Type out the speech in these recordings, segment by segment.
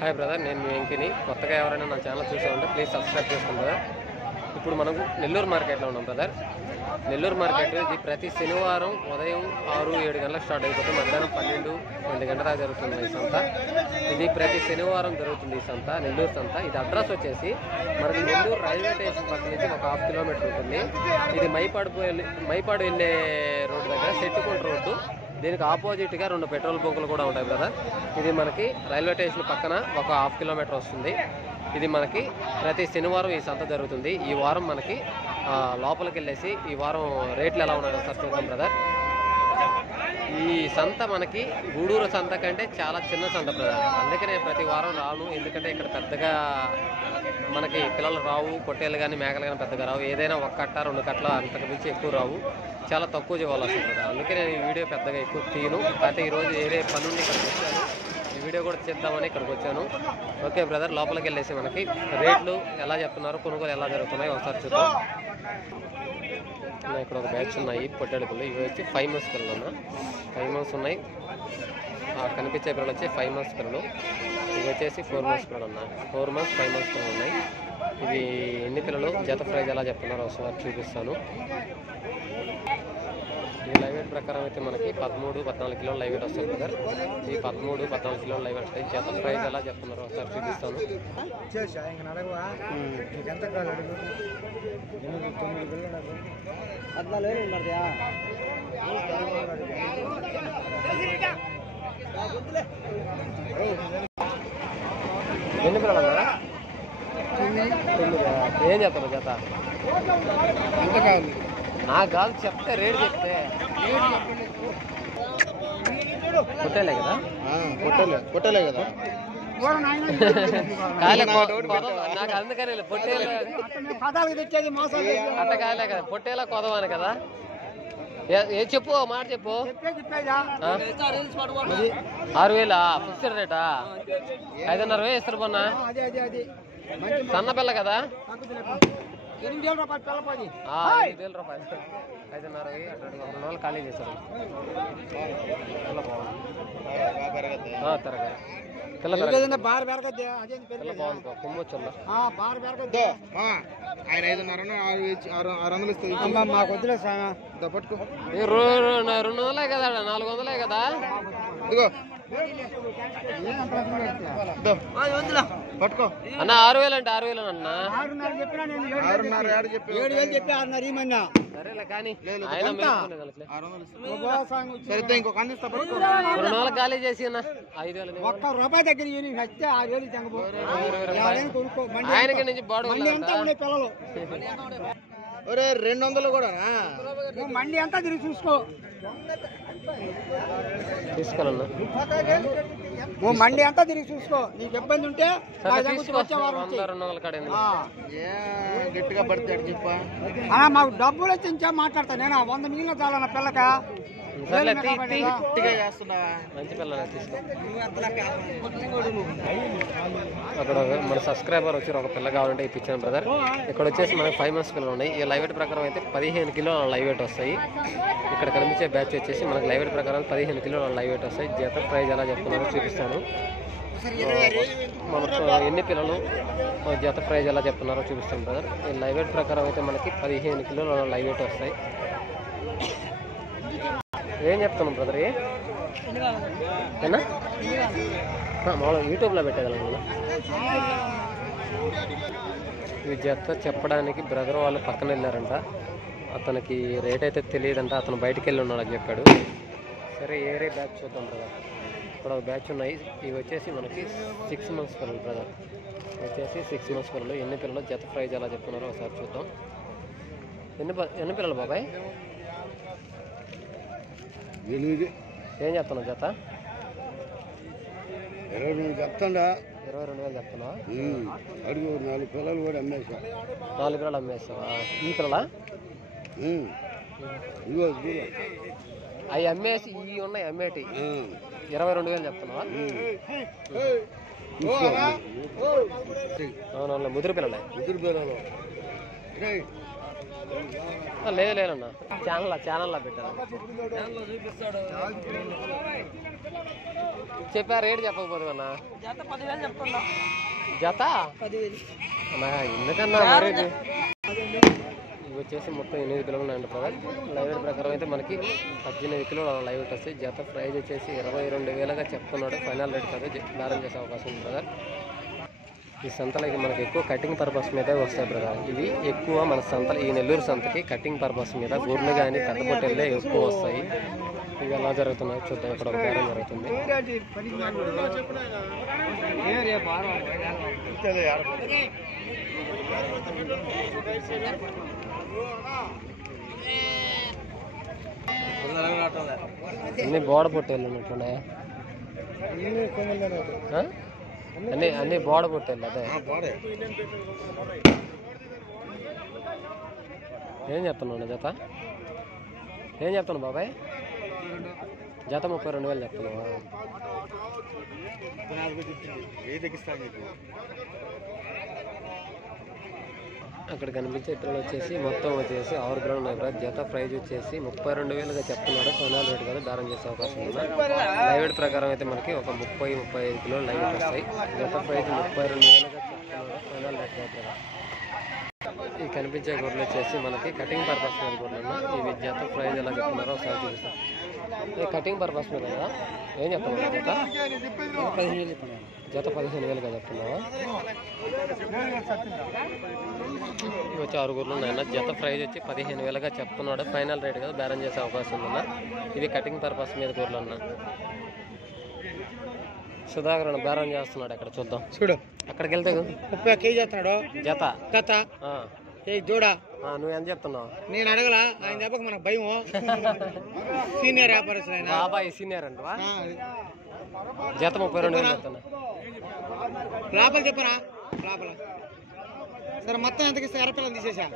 Hi brother, నేను మీ వెంకిని. కొత్తగా ఎవరైనా నా ఛానల్ చూసామంటే ప్లీజ్ సబ్స్క్రైబ్ చేసుకోండి బ్రదర్. ఇప్పుడు మనం నెల్లూరు మార్కెట్లో ఉన్నాం బ్రదర్. నెల్లూరు మార్కెట్ ఇది ప్రతి శనివారం ఉదయం 6-7 గంటలకు స్టార్ట్ అయిపోతుంది, మధ్యాహ్నం 12-2 గంటల దాకా జరుగుతుంది ఈ సంత. ఇది ప్రతి శనివారం జరుగుతుంది ఈ సంత, నెల్లూరు సంత. ఇది అడ్రస్ వచ్చేసి మనకి నెల్లూరు రైల్వే స్టేషన్ పక్క నుంచి ఒక 1/2 కిలోమీటర్ ఉంటుంది. ఇది మైపాడు వెళ్ళే రోడ్డు దగ్గర సెట్టుకుంట రోడ్డు. దీనికి ఆపోజిట్గా 2 పెట్రోల్ బంకులు కూడా ఉంటాయి బ్రదర్. ఇది మనకి రైల్వే స్టేషన్ పక్కన ఒక 1/2 కిలోమీటర్ వస్తుంది. ఇది మనకి ప్రతి శనివారం ఈ సంత జరుగుతుంది. ఈ వారం మనకి లోపలికి వెళ్ళేసి ఈ వారం రేట్లు ఎలా ఉన్నాయో సార్ చూద్దాం బ్రదర్. ఈ సంత మనకి గూడూరు సంత కంటే చాలా చిన్న సంత బ్రదర్. అందుకనే ప్రతి వారం రాను, ఎందుకంటే ఇక్కడ పెద్దగా మనకి పిల్లలు రావు, పొట్టేలు కానీ మేకలు కానీ పెద్దగా రావు. ఏదైనా 1 కట్ట 2 కట్టలు అంతకు మించి ఎక్కువ రావు, చాలా తక్కువ చేయాల్సి వస్తుంది బ్రదర్. అందుకే నేను ఈ వీడియో పెద్దగా ఎక్కువ తీయను. అయితే ఈరోజు ఏదే పనుండి ఇక్కడికి వచ్చాను, ఈ వీడియో కూడా చేద్దామని ఇక్కడికి వచ్చాను. ఓకే బ్రదర్, లోపలికి వెళ్ళేసి మనకి రేట్లు ఎలా చెప్తున్నారు, కొనుగోలు ఎలా జరుగుతున్నాయి ఒకసారి చూద్దాం. ఇక్కడ ఒక బ్యాచ్ ఉన్నాయి పొట్టేడు పిల్లలు. ఇవి వచ్చి 5 months పిల్లలు అన్న. 5 months ఉన్నాయి. కనిపించే పిల్లలు వచ్చి 5 months పిల్లలు. ఇవి వచ్చేసి 4 months పిల్లలు అన్న. 4 months 5 months పిల్లలు ఉన్నాయి. ఇవి ఎన్ని పిల్లలు, జత ప్రైజ్ ఎలా చెప్తున్నారో ఒకసారి చూపిస్తాను. ఈ లైవ్ వెయిట్ ప్రకారం అయితే మనకి 13-14 కిలోలు లైవ్ వెయిట్ వస్తాయి బ్రదర్. ఈ 13-14 కిలోలు లైవ్ వెయిట్ వస్తాయి. జత ప్రైజ్ ఎలా చెప్తున్నారో ఒకసారి చూపిస్తాను. ఎన్ని పిల్లలు అన్నా? ఏం చెప్తారు జత? నాకు కాదు, చెప్తే రేటు చెప్తే. పొట్టేలే కదా? పొట్టలే కదా? నాకు అందుకని పొట్టేలు అట్ట కాయలే కదా, పొట్టేలా కొదవాని కదా. ఏ చెప్పు, మాట చెప్పు. 6,000 ఫిక్స్డ్ రేటా? 5,500 ఇస్తారు మొన్న. సన్న పిల్ల కదా? 8,000 రూపాయలు. 5,000 రూపాయలు. 5,500 2 రోజులు ఖాళీ చేశారు. తిరగా పిల్ల బాగుంది, కొమ్ము వచ్చి ఆయన 5,500 ఇస్తుంది. మాకు వద్దులే పట్టుకో. 200 కదా, 400 కదా. ఇదిగో పట్టుకో అన్న. 6,000 అంటే 6,000 అన్న. 6,500 చెప్పి 7,000 చెప్పి 6,500 సరేలే కానీ సరిగ్గా ఇంకొక అందిస్తా. పట్టుకో. 2 రోజులు ఖాళీ చేసి అన్న. 5,000 ఒక్క రూపాయి దగ్గర నచ్చితే 6,000 ఆయనకి నుంచి బాడు పిల్లలు. 200 కూడా మండి అంతా తిరిగి చూసుకో. తీసుకోవాలన్నా, మండి అంతా తిరిగి చూసుకో. నీకు ఇబ్బంది ఉంటే గట్టిగా పడతాడు చెప్ప. మాకు డబ్బులు వచ్చి మాట్లాడతా. నేను 100 మిగిలిన చాలన్న పిల్లక. మంచి పిల్లలు తీసుకో. అక్కడ మన సబ్స్క్రైబర్ వచ్చి ఒక పిల్ల కావాలంటే ఇప్పించాను బ్రదర్. ఇక్కడ వచ్చేసి మనకి 5 months పిల్లలు ఉన్నాయి. ఈ లైవ్ వెయిట్ ప్రకారం అయితే 15 కిలోల లైవ్ వెయిట్ వస్తాయి. ఇక్కడ కనిపించే బ్యాచ్ వచ్చేసి మనకి లైవ్ వెయిట్ ప్రకారం 15 కిలోల లైవ్ వెయిట్ వస్తాయి. జత ప్రైజ్ ఎలా చెప్తున్నారో చూపిస్తాను. మనకు ఎన్ని పిల్లలు, జత ప్రైజ్ ఎలా చెప్తున్నారో చూపిస్తాను బ్రదర్. ఈ లైవ్ వెయిట్ ప్రకారం అయితే మనకి 15 కిలోల లైవ్ వెయిట్ వస్తాయి. ఏం చెప్తున్నాం బ్రదర్? ఏనా మామూలుగా యూట్యూబ్లో పెట్టేదాన్ని. ఈ జత చెప్పడానికి బ్రదర్ వాళ్ళు పక్కన వెళ్ళారంట. అతనికి రేట్ అయితే తెలియదంట, అతను బయటికి వెళ్ళి ఉన్నాడని చెప్పాడు. సరే ఏరే బ్యాచ్ చూద్దాం బ్రదర్. ఇక్కడ ఒక బ్యాచ్ ఉన్నాయి. ఇవి వచ్చేసి మనకి 6 months పిల్లలు బ్రదర్. వచ్చేసి 6 months పిల్లలు. ఎన్ని పిల్లలు, జత ప్రైజ్ ఎలా చెప్తున్నారో ఒకసారి చూద్దాం. ఎన్ని పిల్లలు బాబాయ్? 8. ఏం చెప్తున్నావు జత? 22 చెప్తాడా? 22,000 చెప్తున్నావా? అడుగు. 4 పిల్లలు కూడా అమ్మేసా. 4 పిల్లలు అమ్మేస్తావా? ఈ పిల్లలా? అవి అమ్మేసి ఇవి ఉన్నాయి అమ్మేటి. 22,000 చెప్తున్నావా? అవునవును, ముదురు పిల్లలే. లేదు లేదన్నా ఛానల్లో పెట్టాను. చెప్పా రేటు చెప్పకపోతే అన్నా జత అన్నా ఎందుకన్నా మరి ఇవి వచ్చేసి మొత్తం 8 కిలోలు ఉన్నాయండి బ్రదర్. లైవ్ వెయిట్ ప్రకారం అయితే మనకి 18 కిలోలు లైవ్ వెయిట్ వస్తాయి. జత ప్రైజ్ వచ్చేసి 22,000గా చెప్తున్నాడు. ఫైనల్ రేట్ కాదు, బేరం చేసే అవకాశం ఉంది బ్రదర్. ఈ సంతలకి మనకి ఎక్కువ కటింగ్ పర్పస్ మీద వస్తాయి బ్రదర్. ఇవి ఎక్కువ మన సంతలు ఈ నెల్లూరు సంతకి కటింగ్ పర్పస్ మీద గూర్లు కానీ పెద్ద పొట్టెళ్ళే ఎక్కువ వస్తాయి. ఇవి ఎలా జరుగుతున్నాయి చూద్దాం. ఇక్కడ ఒక బేరం జరుగుతుంది. అన్ని బోడ పొట్టేళ్ళు ఉన్నట్టున్నాయా? అన్ని బోడ పొట్టేళ్ళు. అదే ఏం చెప్తున్నావు జత? ఏం చెప్తున్నావు బాబాయ్? జత 32,000 చెప్తున్నావా? అక్కడ కనిపించే పిల్లలు వచ్చేసి మొత్తం వచ్చేసి 6 గ్రాములు ఉన్నాయి. జత ప్రైజ్ వచ్చేసి 32,000గా చెప్తున్నాడు. ఫైనల్ రేట్ కదా, బేరం చేసే అవకాశం ఉంది. లైవ్ వెయిట్ ప్రకారం అయితే మనకి ఒక 30-35 కిలోలు లైవ్ వెయిట్ వస్తాయి. జత ప్రైజ్ 32,000గా చెప్తున్నాడు. ఫైనల్ రేట్ కదా. ఈ కనిపించే గొర్రెలు వచ్చేసి మనకి కటింగ్ పర్పస్ మీద గొర్రెలు. ఇవి జత ప్రైజ్ ఎలా చెప్తున్నారో ఒకసారి చూపిస్తాం. ఇది కటింగ్ పర్పస్ మీద కదా. ఏం చెప్తున్నావు జత? 15,000 చెప్తున్నాను. జత 15,000గా చెప్తున్నావా? ఇవి వచ్చి 6 గొర్రెలు ఉన్నాయన్న. జత ప్రైజ్ వచ్చి 15,000గా చెప్తున్నాడు. ఫైనల్ రేట్ కదా, బేరం చేసే అవకాశం ఉందన్న. ఇవి కటింగ్ పర్పస్ మీద గొర్రెలు అన్న. సుధాకర్ అన్న బేరం చేస్తున్నాడు. అక్కడ చూద్దాం. చూడు అక్కడికి వెళ్తే 30 కేజీ చేస్తున్నాడు జత. జత జోడా. నువ్వు ఎంత చెప్తున్నావు? నేను అడగలా, ఆయన చెప్పక మనకు భయం. సీనియర్ వ్యాపారస్తులు ఆయన. బాబాయ్ సీనియర్ అంటవా? జత 32,000 చెప్తున్నా. లోపల చెప్పరా? లోపల సరే మొత్తం ఎంతకి ఇస్తే? ఎర్రపిల్లలు తీసేసా.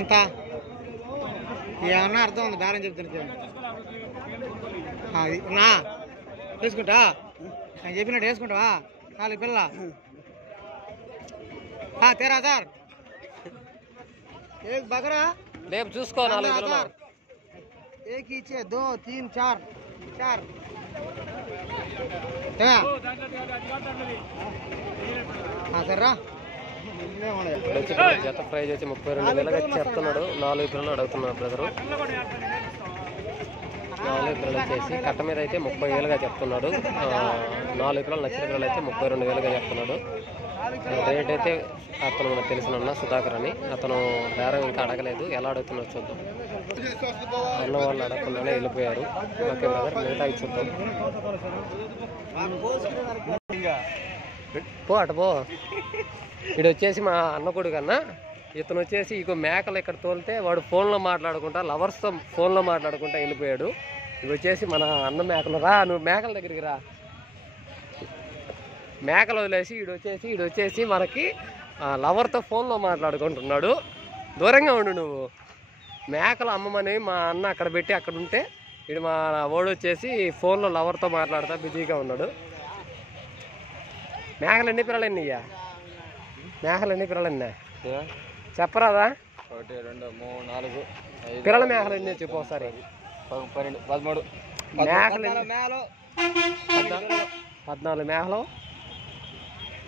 ఎంత ఏమన్నా అర్థం ఉంది? బేరం చెప్తాను నా వేసుకుంటా. నేను చెప్పినట్టు వేసుకుంటావా? 4 పిల్ల తేరా సార్. एक बकरा लेप చూసుకో 4 కిలోలు. एक ही चे 2 3 4 4 సర్రా. జత ప్రైజ్ వచ్చి 32,000గా చెప్తున్నాడు. 4 కిలోలు అడుగుతున్నాడు బ్రదరు. 4 కిలోలు వచ్చేసి కట్ట మీద అయితే 30,000గా చెప్తున్నాడు. 4 కిలోలు నచ్చిన కిలోలు అయితే 32,000గా చెప్తున్నాడు. రేట్ అయితే అతను మనకు తెలిసిన సుధాకర్ అని, అతను బేరం ఇంకా అడగలేదు. ఎలా అడుగుతున్నాడు చూద్దాం. అన్న వాళ్ళు అడగకుండానే వెళ్ళిపోయారు. ఓకే బ్రదర్, మిగతా చూద్దాం. పో అటు పో. ఇటు వచ్చేసి మా అన్న కొడుకు అన్న. ఇతను వచ్చేసి ఇక మేకలు ఇక్కడ తోలితే వాడు ఫోన్లో మాట్లాడుకుంటా, లవర్స్తో ఫోన్లో మాట్లాడుకుంటా వెళ్ళిపోయాడు. ఇవి వచ్చేసి మన అన్న మేకలు. రా నువ్వు మేకల దగ్గరికి రా. మేకలు వదిలేసి ఈడు వచ్చేసి మనకి లవర్తో ఫోన్లో మాట్లాడుకుంటున్నాడు. దూరంగా ఉండు నువ్వు. మేకలు అమ్మమని మా అన్న అక్కడ పెట్టి అక్కడ ఉంటే ఇడు మా ఓడు వచ్చేసి ఫోన్లో లవర్తో మాట్లాడుతూ బిజీగా ఉన్నాడు. మేకలు ఎన్ని పిల్లలు ఎన్నియ్యా? మేకలు ఎన్ని పిల్లలు ఎన్నా చెప్పరాదా? 1 2 3 4 పిల్లల మేకలు ఎన్ని చెప్పు ఒకసారి. 12 13 మేకలు 14 మేకలు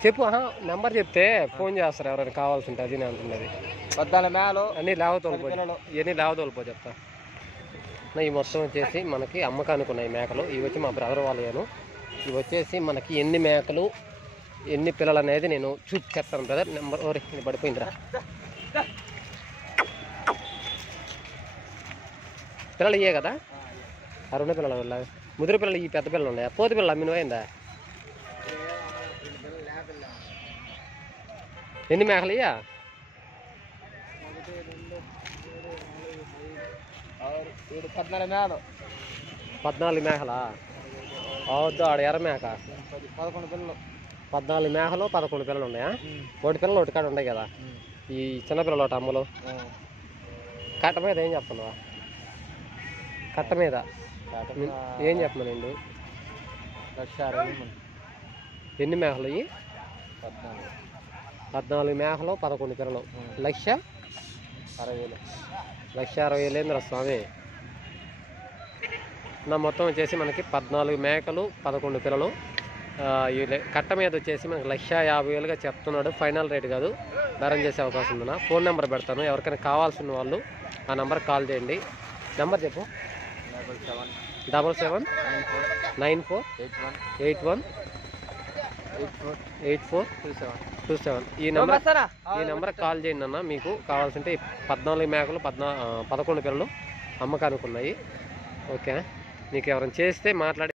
చెప్పు. నెంబర్ చెప్తే ఫోన్ చేస్తారు ఎవరైనా కావాల్సి ఉంటే. అది నేను అంటున్నది. 14 మేకలు అన్నీ లేవతోలిపో. ఇవన్నీ లేవతోలిపో చెప్తా. ఈ మొత్తం వచ్చేసి మనకి అమ్మకానికి ఉన్నాయి మేకలు. ఇవి వచ్చి మా బ్రదర్ వాళ్ళను. ఇవి వచ్చేసి మనకి ఎన్ని మేకలు ఎన్ని పిల్లలు అనేది నేను చూసి చెప్తాను బ్రదర్. నెంబర్ ఓరే పడిపోయిందిరా. పిల్లలు ఇవే కదా? 2 పిల్లలు ముదిరి పిల్లలు. ఈ పెద్ద పిల్లలు ఉన్నాయా? పోతు పిల్లలు అమ్మినవైందా? ఎన్ని మేకలు ఇయ్యా? 14 మేకలు. 14 మేకలా? అవద్దు ఆడ ఎర్ర మేక. 11 పిల్లలు. 14 మేకలు 11 పిల్లలు ఉన్నాయా? 1 పిల్లలు 1 కాడ ఉన్నాయి కదా. ఈ చిన్నపిల్లలు ఒకటి అమ్మలు. కట్ట మీద ఏం చెప్తున్నావా? కట్ట మీద ఏం చెప్పమా నిండు? 1,60,000. ఎన్ని మేకలు ఇవి? 14. 14 మేకలు 11 పిల్లలు. 1,60,000. 1,60,000 ఏంద్ర స్వామి. నా మొత్తం వచ్చేసి మనకి 14 మేకలు 11 పిల్లలు. కట్ట మీద వచ్చేసి మనకి 1,50,000గా చెప్తున్నాడు. ఫైనల్ రేట్ కాదు, బేరం చేసే అవకాశం ఉందన్న. ఫోన్ నెంబర్ పెడతాను, ఎవరికైనా కావాల్సిన వాళ్ళు ఆ నెంబర్కి కాల్ చేయండి. నెంబర్ చెప్పు. 777781848427. ఈ నెంబర్కి కాల్ చేయండి అన్న. మీకు కావాల్సింటే 14 మేకలు 11 పిల్లలు అమ్మకానికి ఉన్నాయి. ఓకే, మీకు ఎవరైనా చేస్తే మాట్లాడి